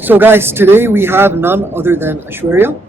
So, guys, today we have none other than Aishwarya,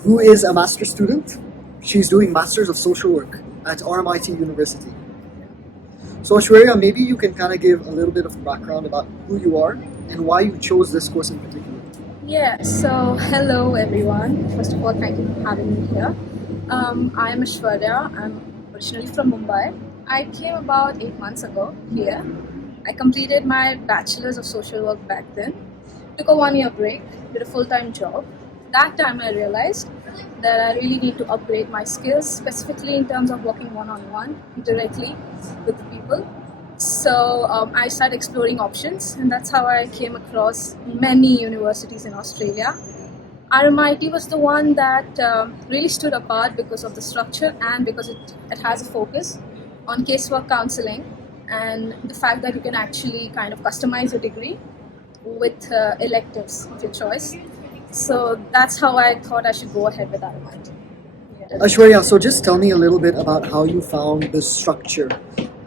who is a master's student. She's doing Masters of Social Work at RMIT University. So, Aishwarya, maybe you can kind of give a little bit of background about who you are and why you chose this course in particular. Yeah, so hello everyone. First of all, thank you for having me here. I am Aishwarya. I'm originally from Mumbai. I came about 8 months ago here. I completed my Bachelors of Social Work back then. Took a 1 year break, did a full-time job. That time I realized that I really need to upgrade my skills, specifically in terms of working one-on-one directly with the people. So I started exploring options, and that's how I came across many universities in Australia. RMIT was the one that really stood apart because of the structure and because it has a focus on casework counseling and the fact that you can actually kind of customize your degree with electives of your choice. So that's how I thought I should go ahead with RMIT. Yeah. Aishwarya, so just tell me a little bit about how you found the structure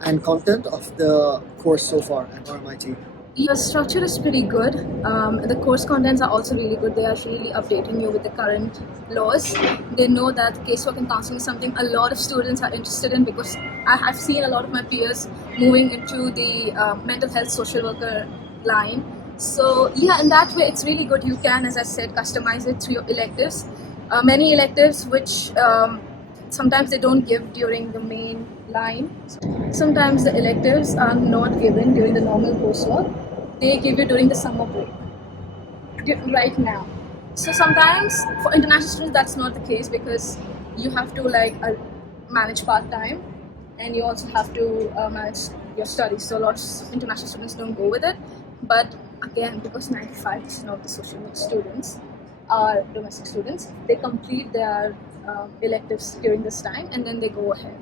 and content of the course so far at RMIT. Your structure is pretty good. The course contents are also really good. They are really updating you with the current laws. They know that casework and counseling is something a lot of students are interested in because I have seen a lot of my peers moving into the mental health social worker line. So yeah, in that way, it's really good. You can, as I said, customize it through your electives. Many electives which sometimes they don't give during the main line. Sometimes the electives are not given during the normal coursework. They give you during the summer break, right now. So sometimes for international students that's not the case because you have to manage part-time and you also have to manage your studies. So a lot of international students don't go with it. But again, because 95% of the social work students are domestic students, they complete their electives during this time and then they go ahead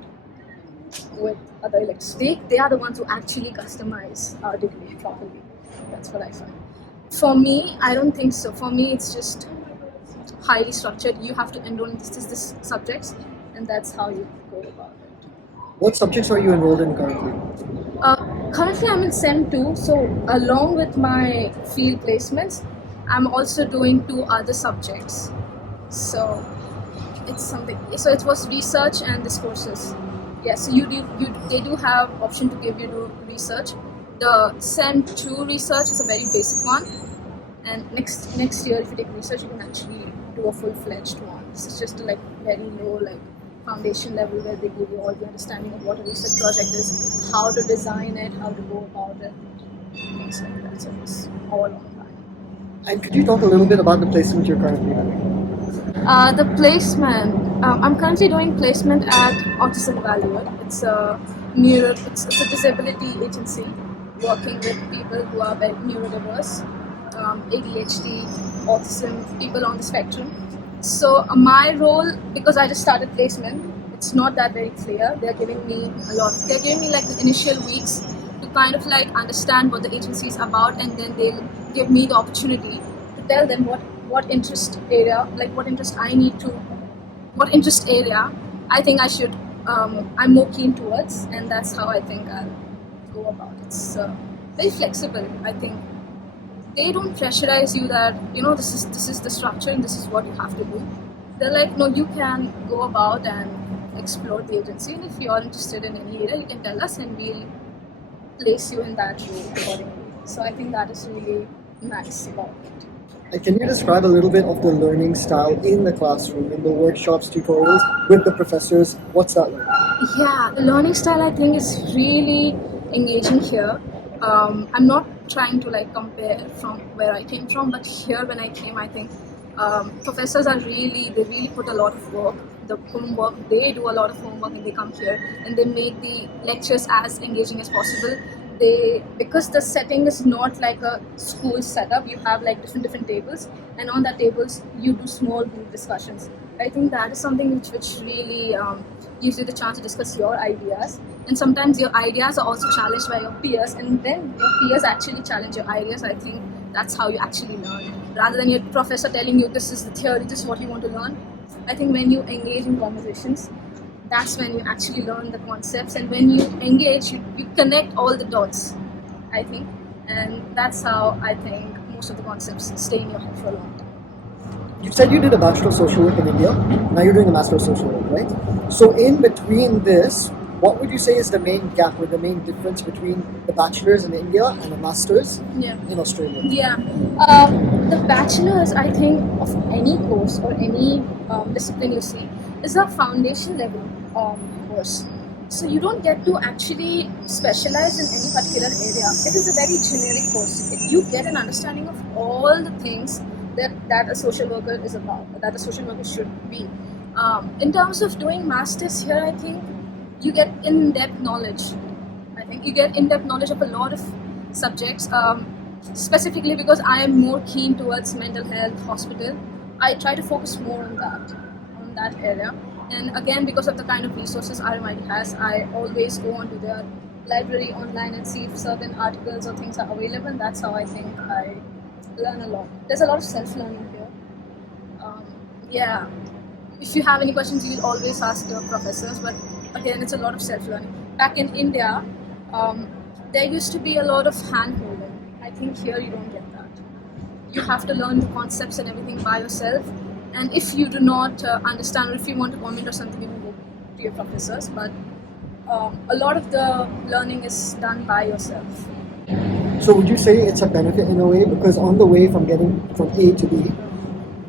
with other electives. They are the ones who actually customize our degree properly. That's what I find. For me, I don't think so. For me, it's just highly structured. You have to enroll in this subjects, and that's how you go about it. What subjects are you enrolled in currently? Currently, I'm in SEM 2, so along with my field placements, I'm also doing 2 other subjects. So it's something. So it was research and these courses. Yeah, so they do have option to give you to research. The SEM 2 research is a very basic one, and next year if you take research, you can actually do a full-fledged one. This is just very low foundation level where they give you all the understanding of what a research project is, how to design it, how to go about it, things like that. So it's all online. And could you talk a little bit about the placement you're currently having? The placement. I'm currently doing placement at Autism Evaluate. It's a disability agency working with people who are very neurodiverse, ADHD, autism, people on the spectrum. So my role, because I just started placement, it's not that very clear. They're giving me the initial weeks to kind of understand what the agency is about, and then they'll give me the opportunity to tell them what interest area I think I should I'm more keen towards, and that's how I think I'll go about it. It's very flexible. I think they don't pressurize you that this is the structure and this is what you have to do. They're like, no, you can go about and explore the agency, and if you're interested in any area, you can tell us and we'll place you in that role accordingly. So I think that is really nice about it. And can you describe a little bit of the learning style in the classroom, in the workshops, tutorials, with the professors? What's that like? Yeah, the learning style I think is really engaging here. I'm not trying to compare from where I came from, but here when I came, I think professors they really put a lot of work. The homework, they do a lot of homework and they come here and they make the lectures as engaging as possible. Because the setting is not like a school setup, you have different tables, and on that tables you do small group discussions. I think that is something which really gives you the chance to discuss your ideas, and sometimes your ideas are also challenged by your peers, and then your peers actually challenge your ideas. I think that's how you actually learn, rather than your professor telling you this is the theory, this is what you want to learn. I think when you engage in conversations, that's when you actually learn the concepts, and when you engage, you connect all the dots, I think, and that's how I think most of the concepts stay in your head for a long time. You said you did a Bachelor of Social Work in India. Now you're doing a Master of Social Work, right? So in between this, what would you say is the main gap or the main difference between the Bachelor's in India and the Master's in Australia? Yeah. The bachelor's, I think, of any course or any discipline you see is a foundation level course. So you don't get to actually specialize in any particular area. It is a very generic course. If you get an understanding of all the things that a social worker is about, that a social worker should be. In terms of doing masters here, I think you get in-depth knowledge. I think you get in-depth knowledge of a lot of subjects. Specifically because I am more keen towards mental health, hospital, I try to focus more on that area. And again, because of the kind of resources RMIT has, I always go onto their library online and see if certain articles or things are available. And that's how I think I learn a lot. There's a lot of self-learning here. If you have any questions, you will always ask the professors, but again, it's a lot of self-learning. Back in India, there used to be a lot of hand-holding. I think here you don't get that. You have to learn the concepts and everything by yourself, and if you do not understand or if you want to comment or something, you can go to your professors, but a lot of the learning is done by yourself. So would you say it's a benefit in a way, because on the way from getting from A to B,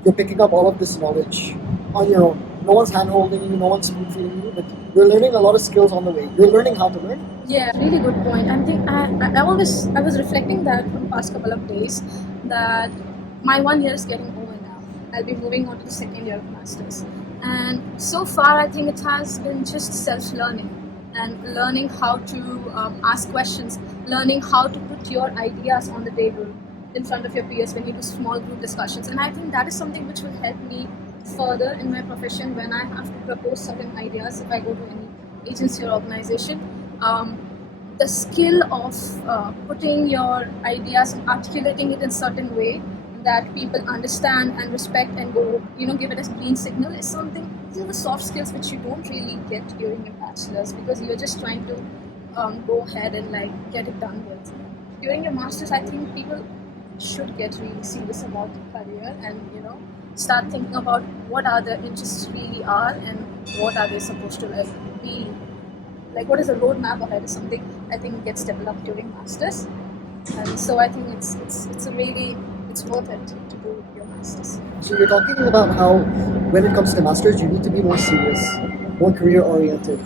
you're picking up all of this knowledge on your own. No one's hand-holding you, no one's spoon-feeding you, but you're learning a lot of skills on the way. You're learning how to learn. Yeah, really good point. I think I was reflecting that from the past couple of days that my 1 year is getting over now. I'll be moving on to the second year of masters, and so far I think it has been just self-learning and learning how to ask questions, learning how to put your ideas on the table in front of your peers when you do small group discussions. And I think that is something which will help me further in my profession when I have to propose certain ideas if I go to any agency or organization. The skill of putting your ideas and articulating it in a certain way that people understand and respect and go, give it as green signal is something. These are the soft skills which you don't really get during your bachelor's because you're just trying to go ahead and get it done with. During your master's, I think people should get really serious about their career and start thinking about what are their interests really are and what are they supposed to be. What is the roadmap ahead is something I think gets developed during masters, and so I think it's worth it to do your masters. So you're talking about how when it comes to masters, you need to be more serious, more career oriented.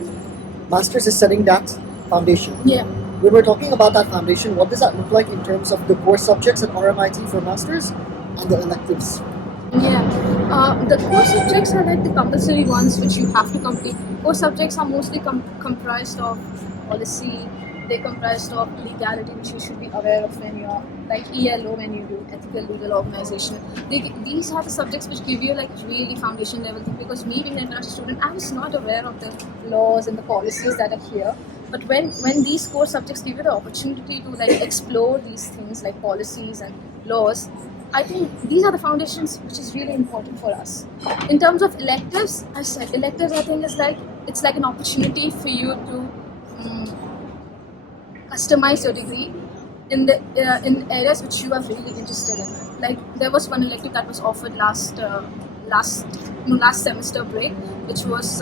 Masters is setting that foundation. Yeah. When we're talking about that foundation, what does that look like in terms of the core subjects at RMIT for masters and the electives? Yeah, the core subjects are the compulsory ones which you have to complete. Core subjects are mostly comprised of policy, they're comprised of legality, which you should be aware of when you're ELO, when you do ethical legal organization. These are the subjects which give you really foundation level thing, because me being an international student, I was not aware of the laws and the policies that are here. But when these core subjects give you the opportunity to explore these things like policies and laws, I think these are the foundations which is really important for us. In terms of electives, I think it's like an opportunity for you to customize your degree in areas which you are really interested in. There was one elective that was offered last semester break, which was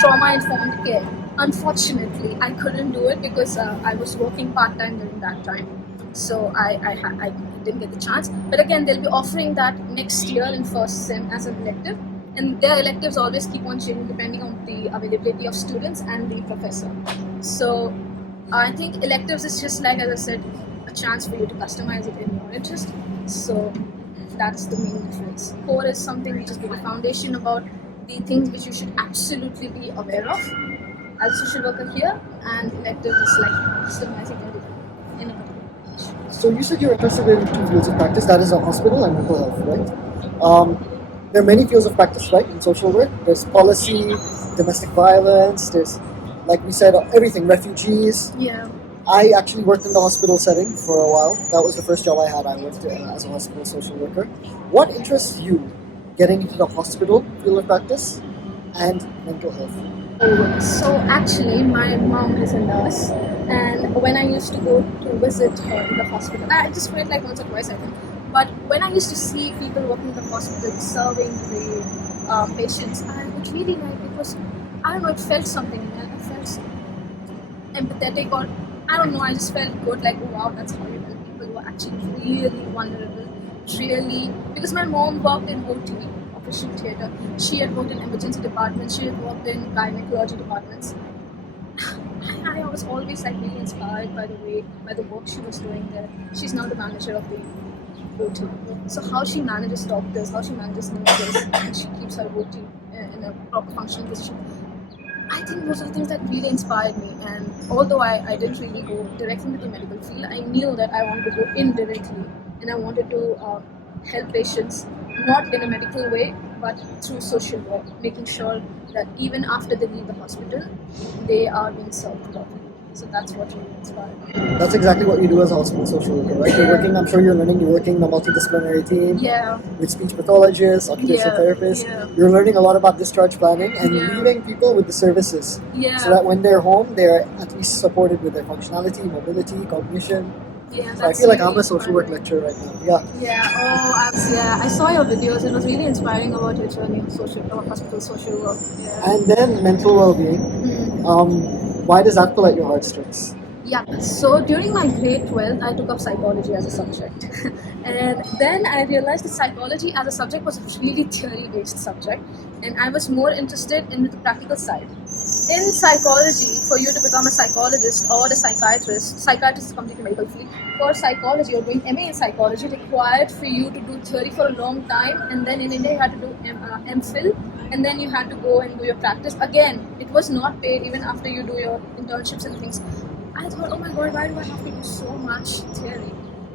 trauma-informed care. Unfortunately, I couldn't do it because I was working part-time during that time. So I didn't get the chance. But again, they'll be offering that next year in first sem as an elective. And their electives always keep on changing depending on the availability of students and the professor. So I think electives is just as I said, a chance for you to customize it in your interest. So that's the main difference. Core is something which is the foundation about the things which you should absolutely be aware of as a social worker here, and electives is customizing it in a particular. So you said you're interested in two fields of practice, that is a hospital and mental health, right? There are many fields of practice, right, in social work. There's policy, domestic violence, there's, like we said, everything, refugees. Yeah. I actually worked in the hospital setting for a while. That was the first job I had. I worked as a hospital social worker. What interests you getting into the hospital field of practice and mental health? So actually, my mom is a nurse, and when I used to go to visit her in the hospital, I just went once or twice, I think. But when I used to see people working in the hospital, serving the patients, I would really like, it was, I don't know, it felt something, I felt empathetic, or I don't know, I just felt good, like, oh wow, that's how you help people who are actually really vulnerable, really, because my mom worked in OT, operation theatre, she had worked in emergency departments, she had worked in gynecology departments. I was always like really inspired by the work she was doing there. She's now the manager of the OT. So how she manages doctors, how she manages nurses, and she keeps her OT in a proper functioning position. I think those are the things that really inspired me. And although I didn't really go directly into the medical field, I knew that I wanted to go indirectly, and I wanted to help patients, not in a medical way, but through social work, making sure that even after they leave the hospital, they are being served properly. So that's what really inspired me. That's exactly what you do as a hospital social worker, right? You're working, I'm sure you're working in a multidisciplinary team Yeah. with speech pathologists, occupational therapists. Yeah. You're learning a lot about discharge planning and Yeah. leaving people with the services Yeah. so that when they're home, they're at least supported with their functionality, mobility, cognition. Yeah, So I feel like I'm a social work lecturer right now. Yeah. I saw your videos. It was really inspiring about your journey of hospital social work. Yeah. And then mental well-being. Why does that pull at your heartstrings? Yeah, so during my grade 12, I took up psychology as a subject. And then I realized that psychology as a subject was a really theory-based subject, and I was more interested in the practical side. In psychology, for you to become a psychologist or a psychiatrist is a completely medical field. For psychology or doing MA in psychology required for you to do theory for a long time, and then in India you had to do MPhil, and then you had to go and do your practice. Again, it was not paid even after you do your internships and things. I thought, oh my god, why do I have to do so much theory?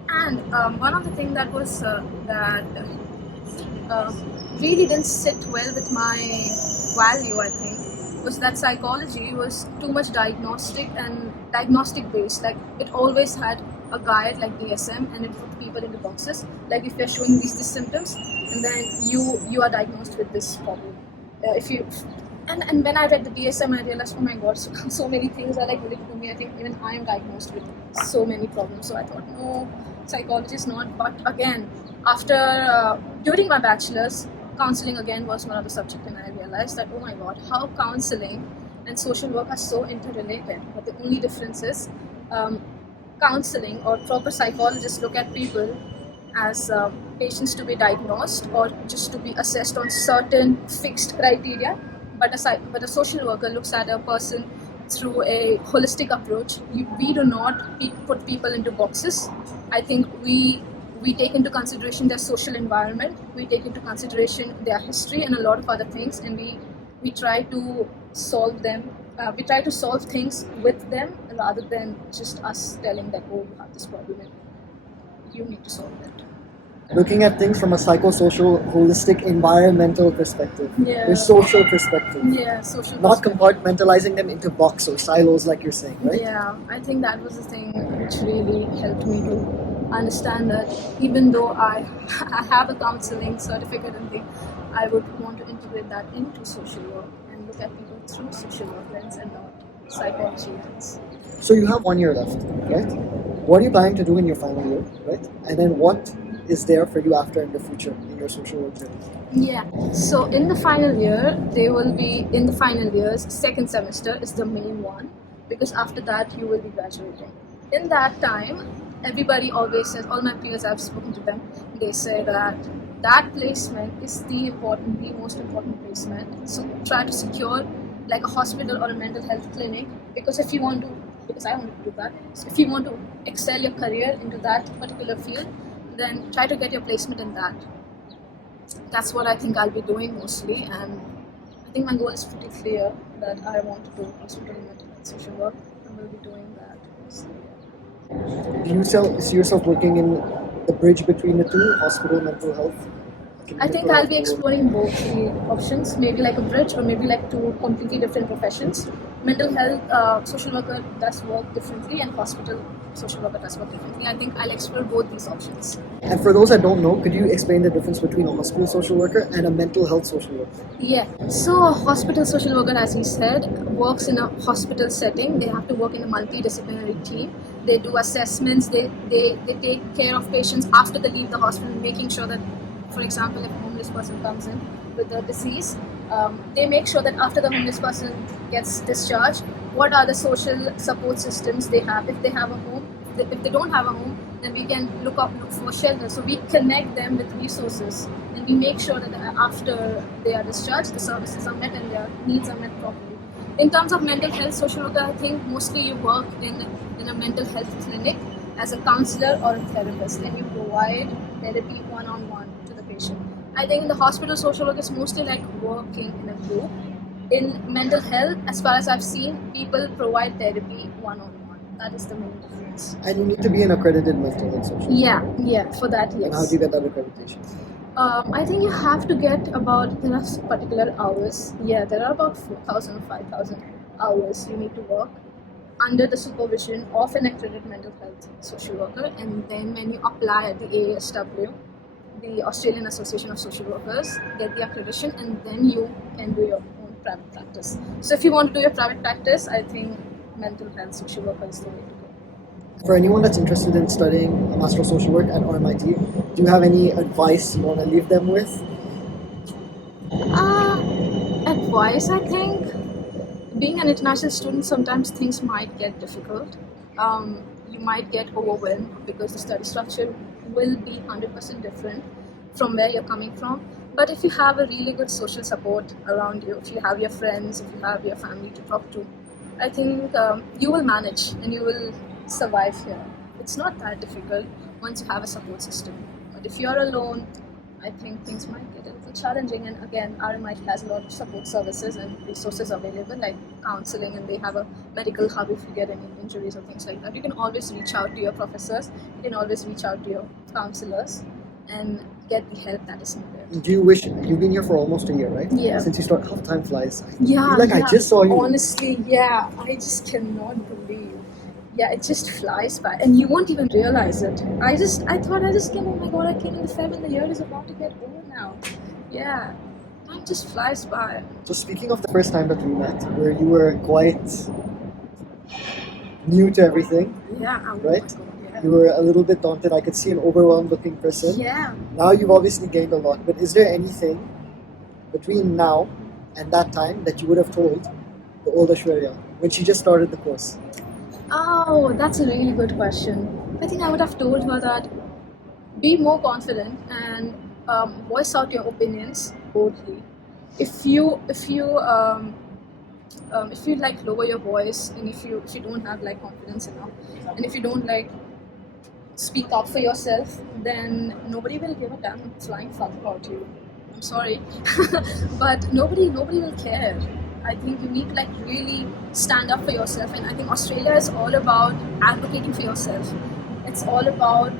And one of the things that was really didn't sit well with my value, I think, was that psychology was too much diagnostic based. Like it always had a guide like DSM, and it put people into boxes. Like if you're showing these symptoms, and then you are diagnosed with this problem. And when I read the DSM, I realized, oh my god, so many things are like linked to me. I think even I am diagnosed with so many problems. So I thought, no, psychology is not. But again, during my bachelor's, counseling again was one of the subjects, and I realized that, oh my god, how counseling and social work are so interrelated. But the only difference is counseling or proper psychologists look at people as patients to be diagnosed or just to be assessed on certain fixed criteria. But a social worker looks at a person through a holistic approach. We do not put people into boxes. I think we take into consideration their social environment, we take into consideration their history and a lot of other things, and we try to solve them. We try to solve things with them rather than just us telling that, oh, you have this problem and you need to solve it. Looking at things from a psychosocial, holistic, environmental perspective. Yeah. Your social perspective. Yeah, social Not perspective. compartmentalizing them into box or silos like you're saying, right? Yeah, I think that was the thing which really helped me to understand that even though I have a counseling certificate and thing, I would want to integrate that into social work and look at people through social work lens and not psychology lens. So you have 1 year left, right? What are you planning to do in your final year, right? And then what is there for you after in the future in your social work journey? Yeah, so in the final year, in the final years, second semester is the main one, because after that you will be graduating. In that time, everybody always says, all my peers, I've spoken to them, they say that placement is the most important placement. So try to secure like a hospital or a mental health clinic, because I want to do that. So if you want to excel your career into that particular field, then try to get your placement in that. That's what I think I'll be doing mostly, and I think my goal is pretty clear that I want to do hospital and mental health social work, and will be doing that mostly. Do you see yourself working in the bridge between the two, hospital, mental health? I think I'll be exploring both the options, maybe like a bridge or maybe like two completely different professions. Mental health, social worker does work differently, and hospital social worker does work differently. I think I'll explore both these options. And for those that don't know, could you explain the difference between a hospital social worker and a mental health social worker? Yeah, so a hospital social worker, as you said, works in a hospital setting. They have to work in a multidisciplinary team. They do assessments, they take care of patients after they leave the hospital, making sure that, for example, if a homeless person comes in with a disease, they make sure that after the homeless person gets discharged, what are the social support systems they have. If they have a home, if they don't have a home, then we can look for shelter. So we connect them with resources, and we make sure that after they are discharged, the services are met and their needs are met properly. In terms of mental health social worker, I think mostly you work in a mental health clinic as a counselor or a therapist, and you provide therapy one-on-one to the patient. I think in the hospital social work is mostly like working in a group. In mental health, as far as I've seen, people provide therapy one-on-one. That is the main difference. And you need to be an accredited mental health social worker. Yeah, for that, yes. And how do you get that accreditation? I think you have to get there are particular hours. Yeah, there are about 4,000 or 5,000 hours you need to work under the supervision of an accredited mental health social worker. And then when you apply at the ASW, the Australian Association of Social Workers, get the accreditation, and then you can do your own private practice. So if you want to do your private practice, I think mental health social worker is the way to go. For anyone that's interested in studying a Master of Social Work at RMIT, do you have any advice you want to leave them with? Advice, I think, being an international student, sometimes things might get difficult. You might get overwhelmed because the study structure will be 100% different from where you're coming from. But if you have a really good social support around you, if you have your friends, if you have your family to talk to, I think you will manage and you will survive here. It's not that difficult once you have a support system. But if you're alone, I think things might get a little challenging. And again, RMIT has a lot of support services and resources available, like counseling, and they have a medical hub if you get any injuries or things like that. You can always reach out to your professors, you can always reach out to your counselors and get the help that is needed. Do you wish, you've been here for almost a year, right? Yeah. Since you started, how time flies. I Yeah, feel like I just saw you. Honestly, yeah, I just cannot believe. Yeah, it just flies by, and you won't even realize it. I thought I just came. Oh my god, I came in the Feb, and the year is about to get over now. Yeah, time just flies by. So speaking of the first time that we met, where you were quite new to everything, Yeah, right? My god, You were a little bit daunted. I could see an overwhelmed looking person. yeah. Now you've obviously gained a lot, but is there anything between now and that time that you would have told the old Aishwarya when she just started the course? Oh, that's a really good question. I think I would have told her that be more confident and voice out your opinions boldly. If you like lower your voice, and if you don't have like confidence enough, and if you don't like speak up for yourself, then nobody will give a damn flying fuck about you. I'm sorry, but nobody will care. I think you need to like really stand up for yourself, and I think Australia is all about advocating for yourself. It's all about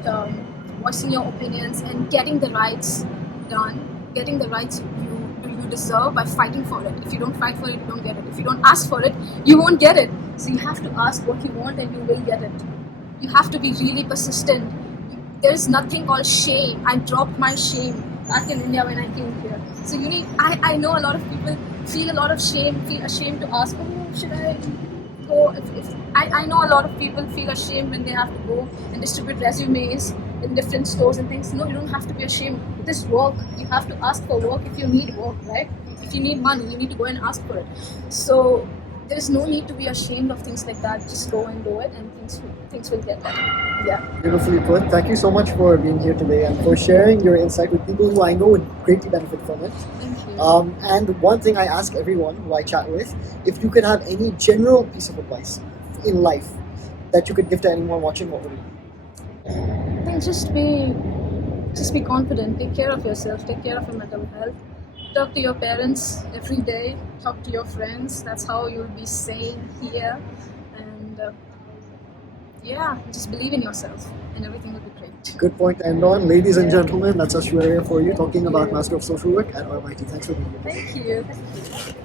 voicing your opinions and getting the rights done, getting the rights you deserve by fighting for it. If you don't fight for it, you don't get it. If you don't ask for it, you won't get it. So you have to ask what you want, and you will get it. You have to be really persistent. There's nothing called shame. I dropped my shame back in India when I came here. So you need. I know a lot of people feel a lot of shame, feel ashamed to ask, oh, should I go? I know a lot of people feel ashamed when they have to go and distribute resumes in different stores and things. No, you don't have to be ashamed. This work, you have to ask for work if you need work, right? If you need money, you need to go and ask for it. So there's no need to be ashamed of things like that. Just go and do it, and things will get better. Yeah. Beautifully put. Thank you so much for being here today and for sharing your insight with people who I know would greatly benefit from it. Thank you. And one thing I ask everyone who I chat with, if you could have any general piece of advice in life that you could give to anyone watching, what would it be? I think just be confident. Take care of yourself. Take care of your mental health. Talk to your parents every day. Talk to your friends. That's how you'll be sane here. And just believe in yourself, and everything will be great. Good point to end on. Ladies and gentlemen, that's Aishwarya for you talking about Master of Social Work at RMIT. Thanks for being here. Thank you.